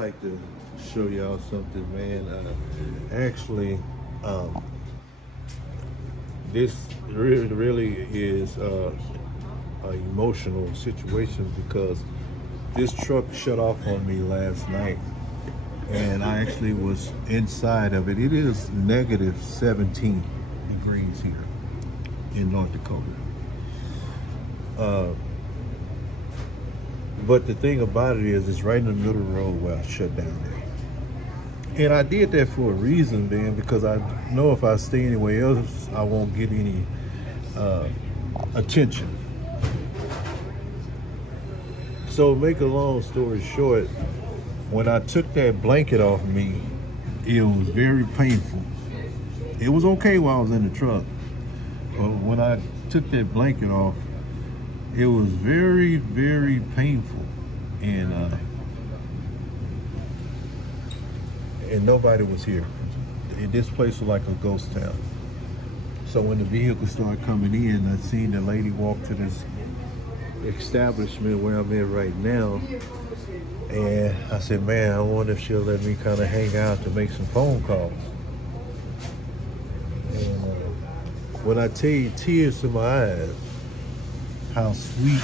like to show y'all something, man. Actually, um, this really is an emotional situation because this truck shut off on me last night, and I actually was inside of it. It is negative 17 degrees here in North Dakota. Uh, but the thing about it is, it's right in the middle of the road where I shut down at. And I did that for a reason, man, because I know if I stay anywhere else, I won't get any attention. So, make a long story short, when I took that blanket off me, it was very painful. It was okay while I was in the truck, but when I took that blanket off, it was very, very painful, and nobody was here. This place was like a ghost town. So when the vehicle started coming in, I seen the lady walk to this establishment where I'm in right now, and I said, man, I wonder if she'll let me kind of hang out to make some phone calls. And when I tell you, tears in my eyes, how sweet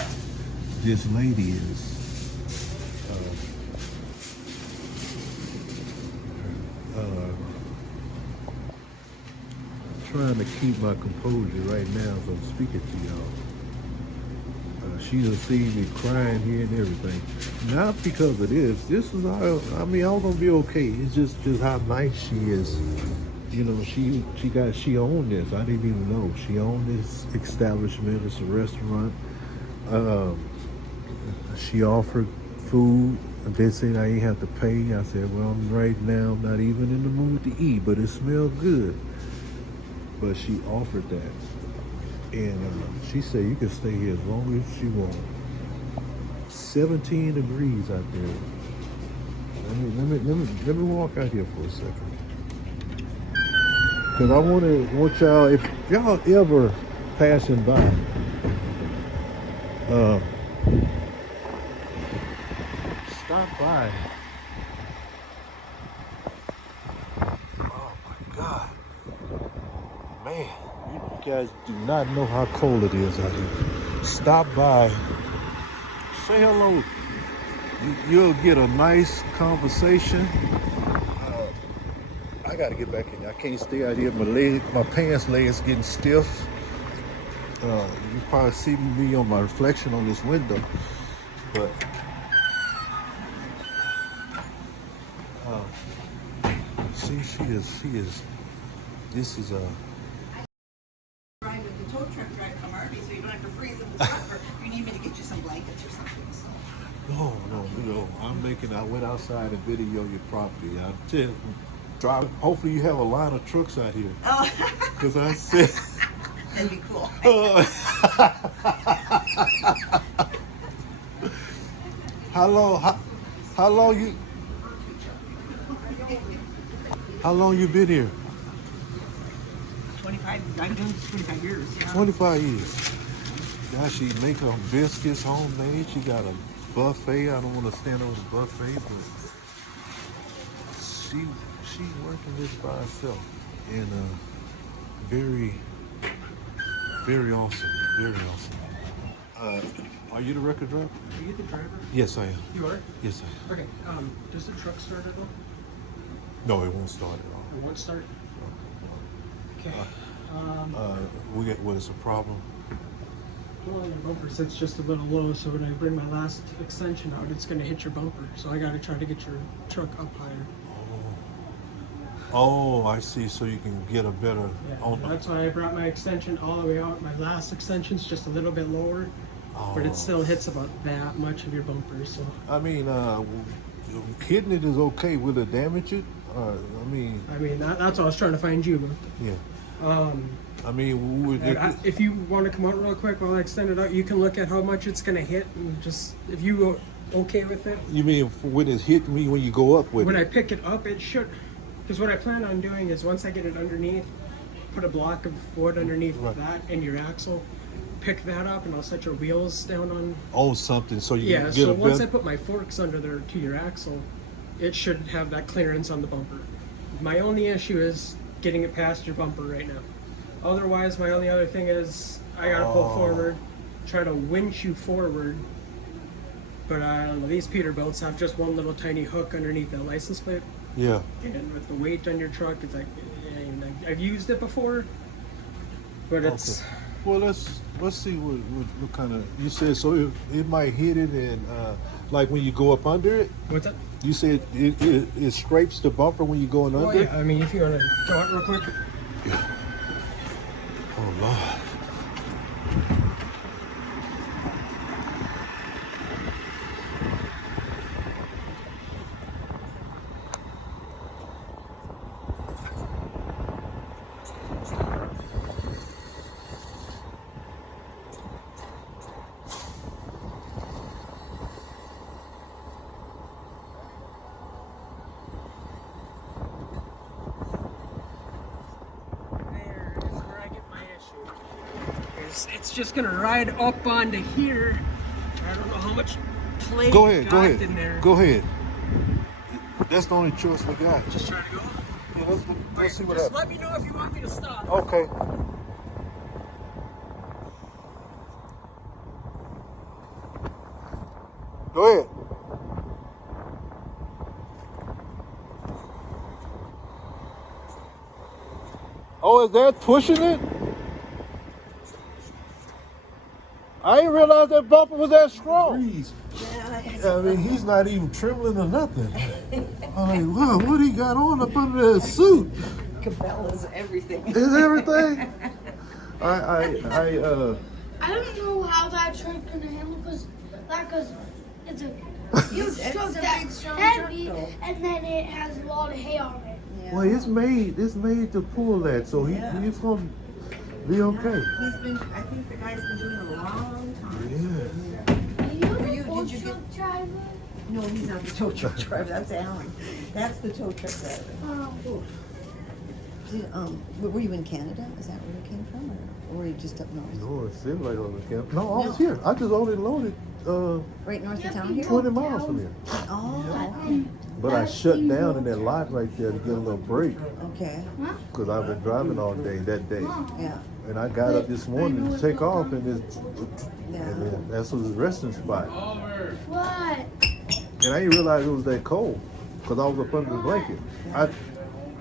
this lady is. Trying to keep my composure right now as I'm speaking to y'all. She done seen me crying here and everything. Not because of this. This is how, I mean, I was gonna be okay. It's just how nice she is. You know, she owned this. I didn't even know. She owned this establishment. It's a restaurant. She offered food. They said I ain't have to pay. I said, well, right now I'm not even in the mood to eat, but it smelled good. But she offered that. And she said you can stay here as long as you want. 17 degrees out there. Let me walk out here for a second. Because I want y'all, if y'all ever passing by, stop by. Oh my God. Man, you guys do not know how cold it is out here. Stop by, say hello. You'll get a nice conversation. I gotta get back in there. I can't stay out here. My pants legs getting stiff. You probably see me on my reflection on this window, but see, she is. This is Drive with the tow truck drive come early, so you don't have to freeze in the truck. Or you need me to get you some blankets or something. So. No. I went outside and video your property. I tell you, drive. Hopefully you have a line of trucks out here. Oh. Because I said. That'd be cool. How long you been here? 25. I've been doing this 25 years. Yeah. 25 years. Gosh, she make her biscuits homemade. She got a buffet. I don't want to stand on the buffet, but she working this by herself, and very, very awesome. Very awesome. Are you the record driver? Are you the driver? Yes, I am. You are? Yes, I am. Okay. Does the truck start at all? No, it won't start at all. It won't start? Okay. What is a problem? Well, your bumper sits just a little low, so when I bring my last extension out, it's going to hit your bumper. So I got to try to get your truck up higher. Oh, I see. So you can get a better. Yeah, that's why I brought my extension all the way out. My last extension's just a little bit lower, but it still hits about that much of your bumper. So I mean, hitting it is okay. Will it damage it? that's what I was trying to find you about. Yeah. If you want to come out real quick while I extend it out, you can look at how much it's going to hit, and just if you are okay with it. You mean when it's hitting me when you go up with when it? When I pick it up, it should. Because what I plan on doing is once I get it underneath, put a block of wood underneath that and your axle, pick that up, and I'll set your wheels down on. Oh, something so you can get so a once better... I put my forks under there to your axle, it should have that clearance on the bumper. My only issue is getting it past your bumper right now. Otherwise, my only other thing is I gotta pull forward, try to winch you forward. But these Peterbilts have just one little tiny hook underneath the license plate. Yeah. And with the weight on your truck, it's like, and I've used it before, but it's. Okay. Well, let's see what kind of, you said, so it might hit it and like when you go up under it. What's that? You said it scrapes the bumper when you going under. Oh yeah, I mean if you want to go out real quick. Yeah. Oh Lord. There is where I get my issue. It's just gonna ride up onto here. I don't know how much play Go ahead. in there. Go ahead. That's the only choice we got. Just trying to go. Yeah, let's see what Just happens. let me know if you want me to stop. Okay. Go ahead. Oh, is that pushing it? I didn't realize that bumper was that strong. I mean, he's not even trembling or nothing. I'm like, wow, what he got on up under that suit? Cabela's everything. Is everything? I don't know how that truck gonna handle because it's a huge It's truck a big, that's strong heavy, truck, though. and then it has a lot of hay on it. well, it's made to pull that, so he's gonna be okay. He's been, I think the guy's been doing it a long time. Yeah. Are you Were you- the old did you truck driver? No, he's not the tow truck driver, that's Alan. That's the tow truck driver. Oh. Were you in Canada? Is that where you came from, or were you just up north? No, it seemed like I was in camp. No, I was No. here. I just only loaded Right north of town here? 20 miles from here. Oh, But I shut down in that lot right there to get a little break okay, because I've been driving all day that day. yeah, And I got up this morning to take off, and yeah. then that's was the resting spot. What? And I didn't realize it was that cold because I was up under the blanket.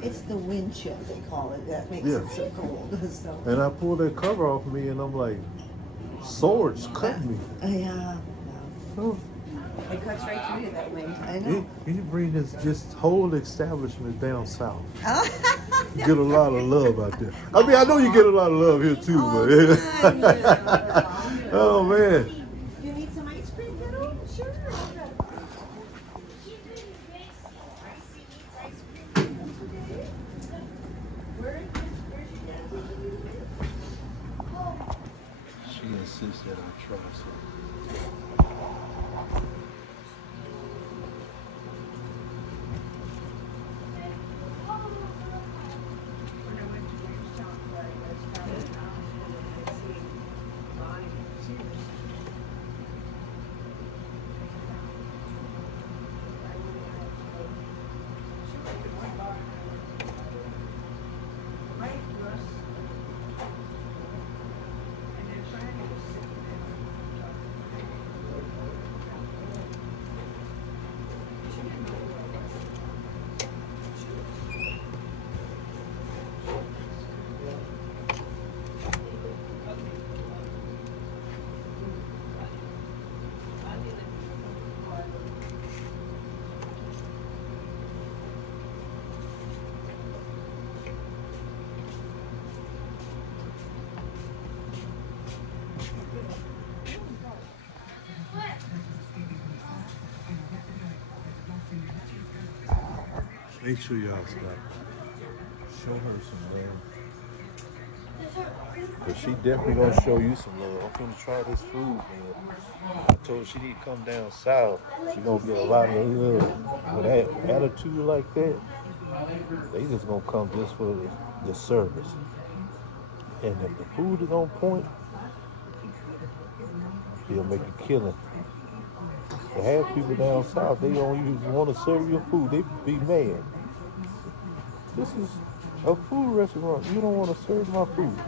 It's the wind chill, they call it, that makes Yeah. it so cold, so. And I pulled that cover off me, and I'm like, swords cut me. Yeah, Oh, it cuts right through you that way, I you know. bring this whole establishment down south. You get a lot of love out there. I mean, I know you get a lot of love here too, but oh man. You need some ice cream, kiddo? Sure. She insists that I try some. Make sure y'all stop. Show her some love. Cause she definitely gonna show you some love. I'm gonna try this food, man. I told her she need to come down south. She gonna get a lot of love. With that attitude like that, they just gonna come just for the service. And if the food is on point, he'll make a killing. Half people down south, they don't even want to serve your food. They be mad. This is a food restaurant. You don't want to serve my food.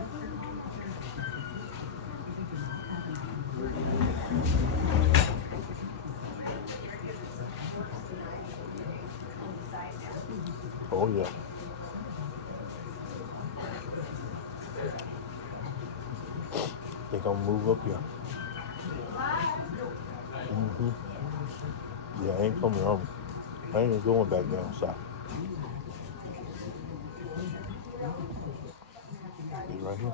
Oh yeah. They gonna move up here. Hmm. Yeah, I ain't coming home. I ain't going back down south. Be right here.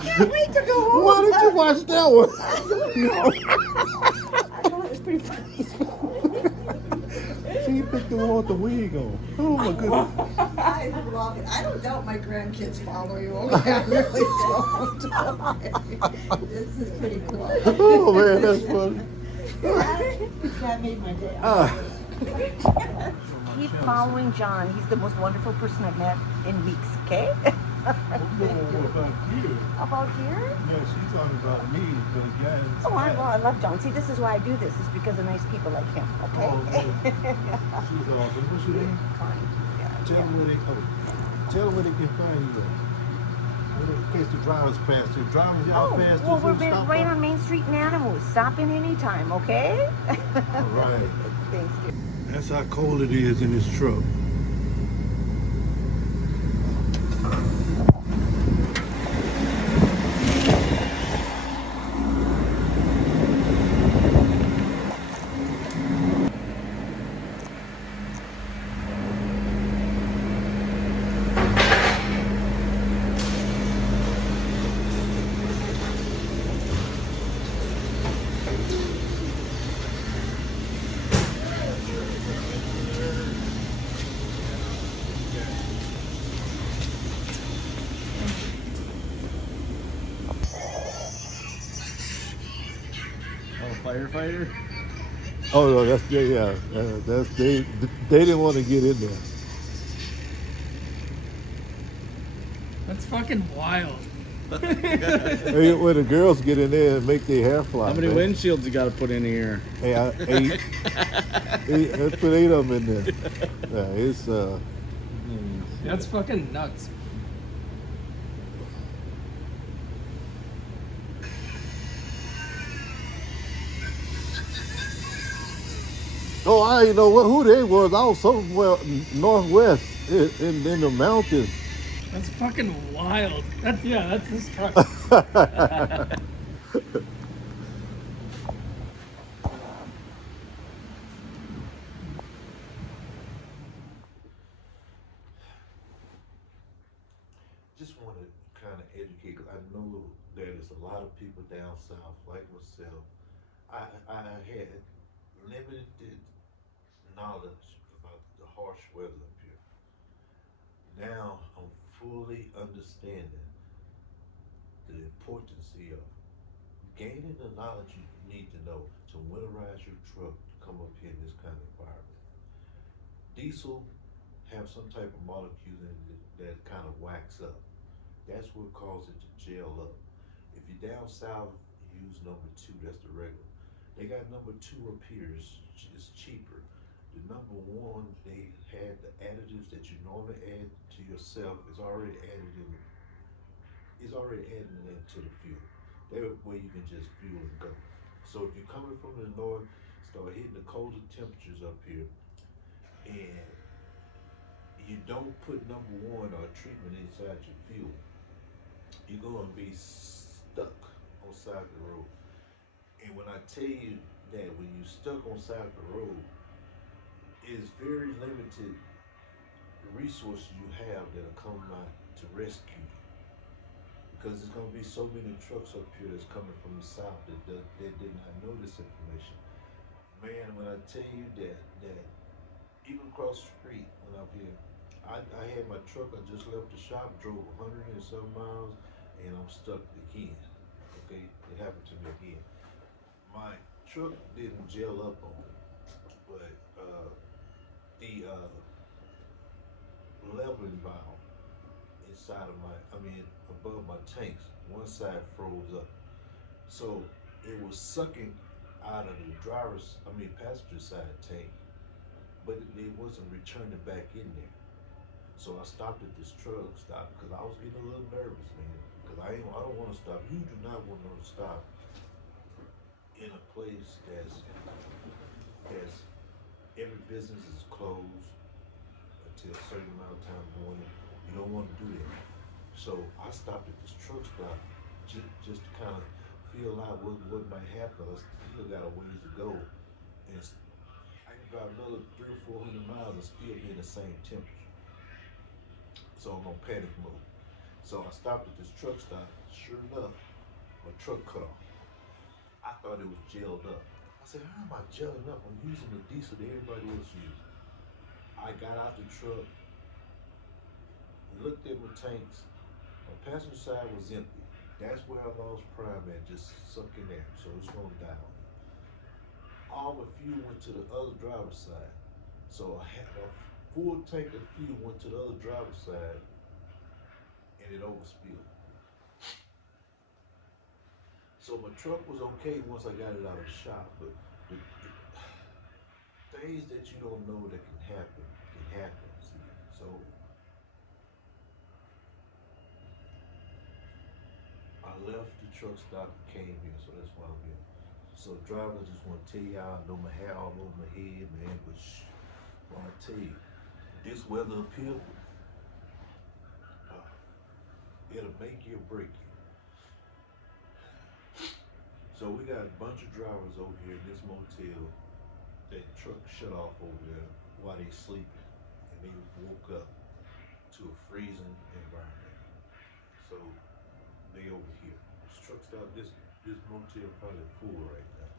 Can't wait to go home. Why did you watch that one? I thought it was pretty funny. See, you picked the one with the wig on. Oh my goodness. I love it. I don't doubt my grandkids follow you. Okay, I really don't. Okay. This is pretty cool. Oh man, that's funny. That made my day. Keep following John. He's the most wonderful person I've met in weeks, okay? About here? No, she's talking about me, but guys. Oh, I love John. See, this is why I do this, is because of nice people like him, okay? She's awesome. What's your name? Tell them where they tell them where they can find you at. In case the drivers pass through. Drivers, y'all pass through. Well, we're stop right by? on Main Street in Anamoose. Stop in anytime, okay? All right. Thanks, dear. That's how cold it is in this truck. Firefighter? Oh no, that's that's they didn't want to get in there. That's fucking wild. Hey, when the girls get in there and make their hair fly. How many man. windshields you got to put in here? Hey, eight. Let's put 8 of them in there. Yeah, it's That's fucking nuts. oh, I didn't know who they was. I was somewhere northwest in the mountains. That's fucking wild. That's this truck. Just want to kind of educate, because I know there's a lot of people down south like myself. I had limited knowledge about the harsh weather up here. Now I'm fully understanding the importance of gaining the knowledge you need to know to winterize your truck to come up here in this kind of environment. Diesel have some type of molecule in it that kind of wax up. That's what causes it to gel up. If you're down south, use number 2, that's the regular. They got number 2 up here, it's cheaper. The number 1, they had the additives that you normally add to yourself is already added in. It's already added into the fuel. That way you can just fuel and go. So if you're coming from the north, start hitting the colder temperatures up here, and you don't put number 1 or treatment inside your fuel, you're gonna be stuck on side of the road. And when I tell you that when you're stuck on side of the road, it's very limited resources you have that'll come out to rescue you. Because there's gonna be so many trucks up here that's coming from the south that did not know this information. Man, when I tell you that even across the street when I'm here, I had my truck, I just left the shop, drove 100 and some miles, and I'm stuck again. Okay, it happened to me again. My truck didn't gel up on me, but the leveling valve inside of above my tanks. One side froze up. So it was sucking out of the passenger side tank, but it wasn't returning back in there. So I stopped at this truck stop because I was getting a little nervous, man. Because I don't want to stop. You do not want to stop in a place that's every business is closed until a certain amount of time in the morning. You don't want to do that. So I stopped at this truck stop just to kind of feel out what might happen. I still got a ways to go, and I can drive another 300 or 400 miles and still be in the same temperature. So I'm on panic mode. So I stopped at this truck stop. Sure enough, my truck cut off. I thought it was gelled up. I said, how am I gelling up? I'm using the diesel that everybody else uses. I got out the truck, looked at my tanks. My passenger side was empty. That's where I lost prime at, just sunk in there. So it's gonna die on me. All the fuel went to the other driver's side. So I had a full tank of fuel went to the other driver's side, and it overspilled. So my truck was okay once I got it out of the shop, but the things that you don't know that can happen. See? So I left the truck stop and came here, so that's why I'm here. So driver, I just want to tell y'all, I know my hair all over my head, man, but I tell you, this weather up here, it'll make you or break you. So we got a bunch of drivers over here in this motel. That truck shut off over there while they sleeping, and they woke up to a freezing environment. So they over here. This truck stop, this motel probably full right now.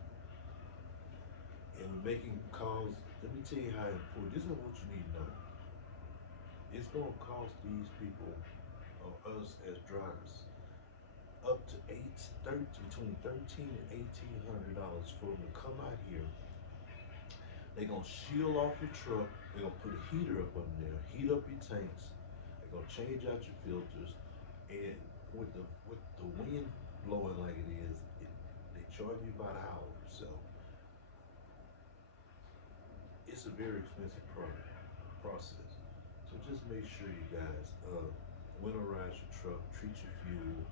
And making calls. Let me tell you how important. This is what you need to know. It's gonna cost these people or us as drivers up to between $1,300 and $1,800 for them to come out here. They're gonna shield off your truck. They're gonna put a heater up under there, heat up your tanks. They're gonna change out your filters, and with the wind blowing like it is, they charge you by the hour. So it's a very expensive process. So just make sure you guys winterize your truck, treat your fuel.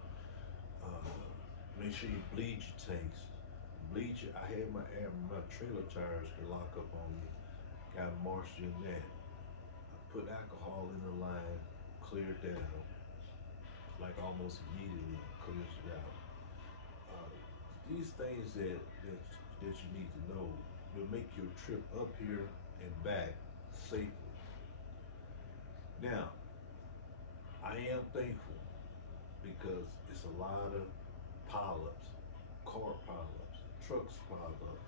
Make sure you bleed your tanks. I had my trailer tires to lock up on me. Got moisture in that. I put alcohol in the line, cleared down, like almost immediately clears it out. These things that you need to know will make your trip up here and back safely. Now, I am thankful because it's a lot of pileups, car pileups, trucks piled up,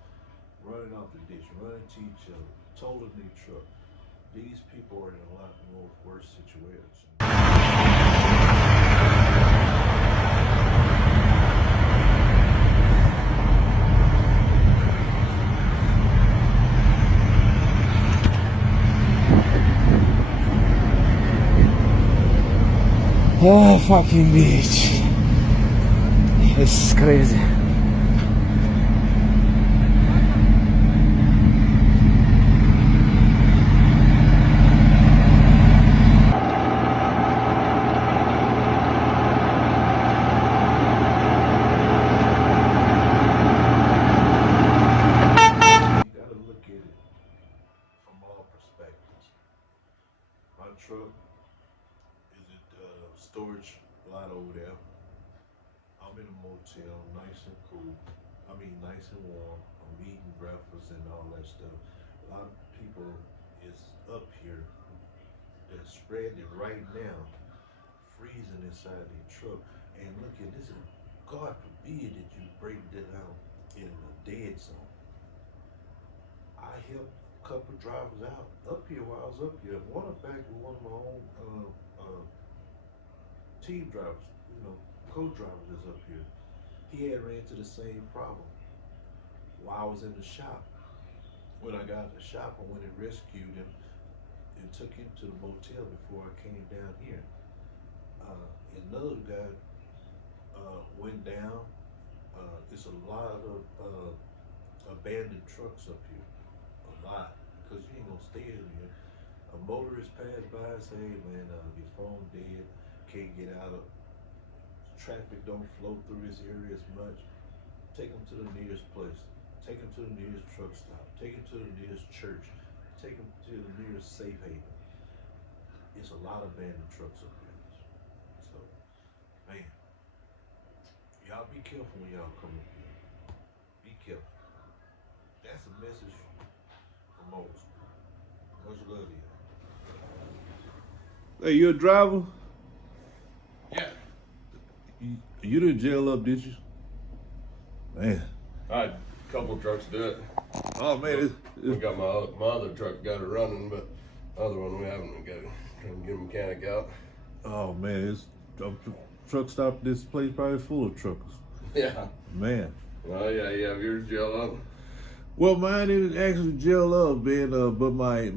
running off the ditch, running to each other, totaling their truck. These people are in a lot more worse situations. Oh, fucking bitch. It's crazy. Truck is at storage lot over there. I'm in a motel, nice and cool. Nice and warm. I'm eating breakfast and all that stuff. A lot of people is up here that's spreading it right now, freezing inside their truck. And look at this, God forbid that you break that down in a dead zone. I helped a couple drivers out up here while I was up here. One, in fact, with one of my own team drivers, co-driver that's up here. He had ran into the same problem while I was in the shop. When I got to the shop, I went and rescued him, and took him to the motel before I came down here. Another guy went down. It's a lot of abandoned trucks up here, a lot, because you ain't gonna stay in here. A motorist passed by and say, hey man, your phone dead, can't get out of, traffic don't flow through this area as much. Take them to the nearest place, take them to the nearest truck stop, take them to the nearest church, take them to the nearest safe haven. It's a lot of abandoned trucks up here. So, man, y'all be careful when y'all come up here. Be careful. That's a message from Moses. Much love to you. Hey, you a driver? Yeah. You didn't jail up, did you? Man. I had a couple trucks do it. Oh man, We got my other truck got it running, but the other one we haven't. We got to try and get a mechanic out. oh man, it's truck stop. This place probably full of truckers. Yeah. Man. Oh yeah, you have yours jailed up? Well, mine didn't actually gel up, man. But my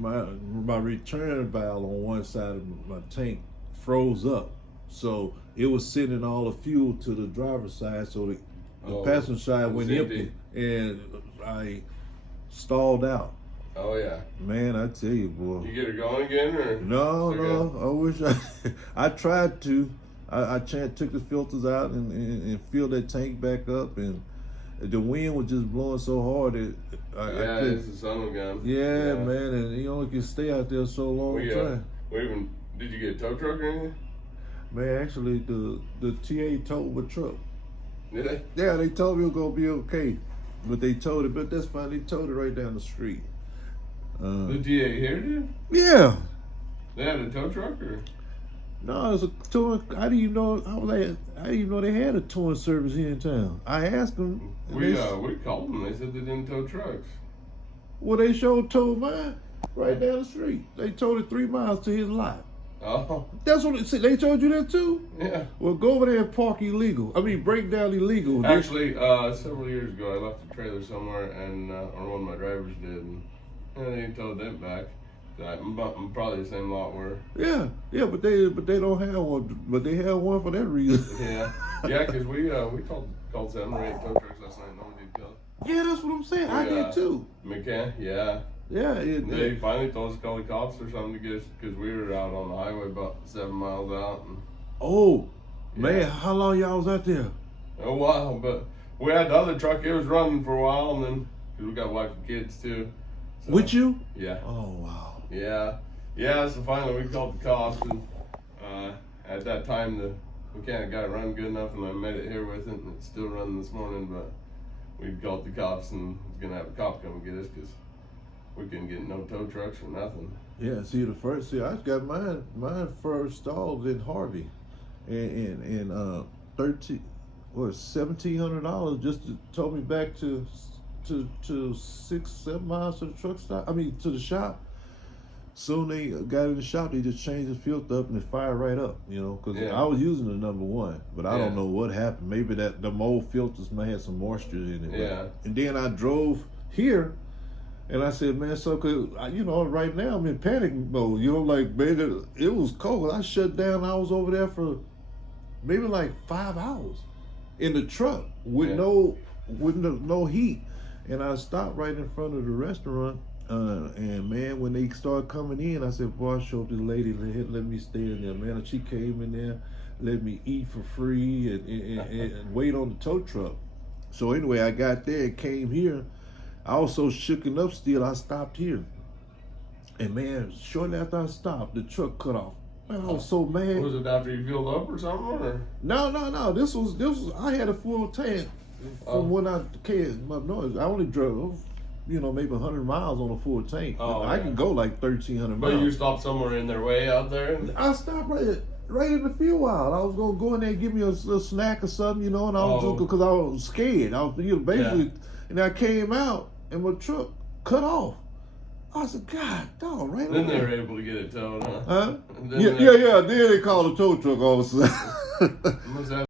return valve on one side of my tank froze up, so it was sending all the fuel to the driver's side, so the passenger side went empty, and I stalled out. Oh yeah. Man, I tell you, boy. You get it going again, or? No. I wish I tried to. I took the filters out and filled that tank back up, and the wind was just blowing so hard that I couldn't. It's the sun gun. Yeah, man, and you only can stay out there so long time. Did you get a tow truck or anything? Man, actually, the TA towed my truck. Did they? Yeah, they told me it was gonna be okay, but they towed it. But that's fine. They towed it right down the street. The TA here did? Yeah. They had a tow truck, or? No, it's a towing. I didn't even know. I didn't even know they had a towing service here in town. I asked them. We called them. They said they didn't tow trucks. Well, they showed towed mine right down the street. They towed it 3 miles to his lot. Oh. That's what they told you that too. Yeah. Well, go over there and park illegal. I mean, break down illegal. Actually, several years ago, I left a trailer somewhere, and or one of my drivers did, and they towed them back. I'm probably the same lot where. Yeah, but they don't have one. But they have one for that reason. Yeah, because we called 7 or 8 tow trucks last night. No detail. Yeah, that's what I'm saying. I did too. McCann, yeah. Yeah, They finally told us to call the cops or something to get us, because we were out on the highway about 7 miles out. And, oh, man, how long y'all was out there? a while, but we had the other truck. It was running for a while, and then because we got wife and kids too. So, With you? Yeah. Oh wow. Yeah. So finally, we called the cops, and at that time the mechanic got it running good enough, and I made it here with it, and it's still running this morning. But we called the cops, and was gonna have a cop come and get us because we couldn't get no tow trucks or nothing. Yeah. I got mine first stalled in Harvey, and $1,700 just to tow me back to 6-7 miles to the truck stop. I mean, to the shop. Soon they got in the shop, they just changed the filter up and it fired right up, because I was using the number 1, but I don't know what happened. Maybe that the old filters may have some moisture in it. Yeah. And then I drove here, and I said, man, so right now I'm in panic mode. Like, man, it was cold. I shut down. I was over there for maybe like 5 hours in the truck with no heat. And I stopped right in front of the restaurant, and man, when they started coming in, I said, boy, I showed this lady, let me stay in there, man. And she came in there, let me eat for free and wait on the tow truck. So anyway, I got there and came here. I was so shooken up still, I stopped here. And man, shortly after I stopped, the truck cut off. Man, I was so mad. Was it after you filled up or something? Or? No. This was I had a full tank. From when I came, I only drove, maybe 100 miles on a full tank. I can go like 1,300 miles. But you stopped somewhere in their way out there? I stopped right in the fuel aisle. I was gonna go in there and give me a snack or something, and I was just because I was scared. I was basically, and I came out and my truck cut off. I said, God, dog, right? Then they were able to get it towed, huh? Yeah. Then they called the tow truck officer. Must have